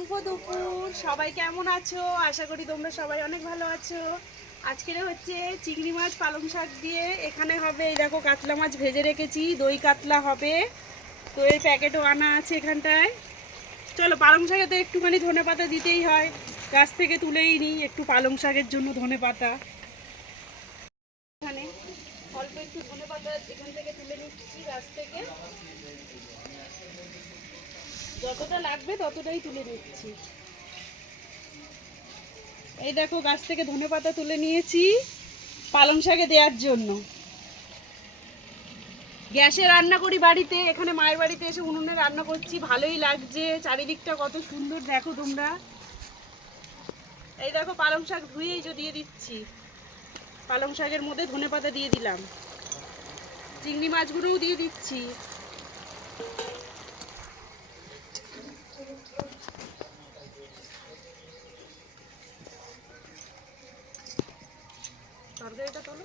শুভ দুপুর। সবাই কেমন আছো? আশা করি তোমরা সবাই অনেক ভালো আছো। আজকে হচ্ছে চিংড়ি মাছ পালং শাক দিয়ে। এখানে হবে এই দেখো কাতলা মাছ ভেজে রেখেছি, দই কাতলা হবে, দইয়ের প্যাকেটও আনা আছে এখানটায়। চলো, পালং শাকে তো একটুখানি ধনে পাতা দিতেই হয়, গাছ থেকে তুলেই নিই একটু পালং শাকের জন্য ধনে পাতা। এখানে অল্প একটু ধনে পাতা এখান থেকে তুলে নিচ্ছি গাছ থেকে, যতটা লাগবে ততটাই তুলে নিচ্ছি। এই দেখো গাছ থেকে ধনেপাতা তুলে নিয়েছি পালং শাকে দেওয়ার জন্য। গ্যাসে রান্না করি বাড়িতে, এখানে মায়ের বাড়িতে এসে উনুনে রান্না করছি, ভালোই লাগছে। চারিদিকটা কত সুন্দর দেখো তোমরা। এই দেখো পালং শাক ধুয়েই দিয়ে দিচ্ছি, পালং শাকের মধ্যে ধনেপাতা দিয়ে দিলাম, চিংড়ি মাছগুলোও দিয়ে দিচ্ছি। তরকারিটা তোলো।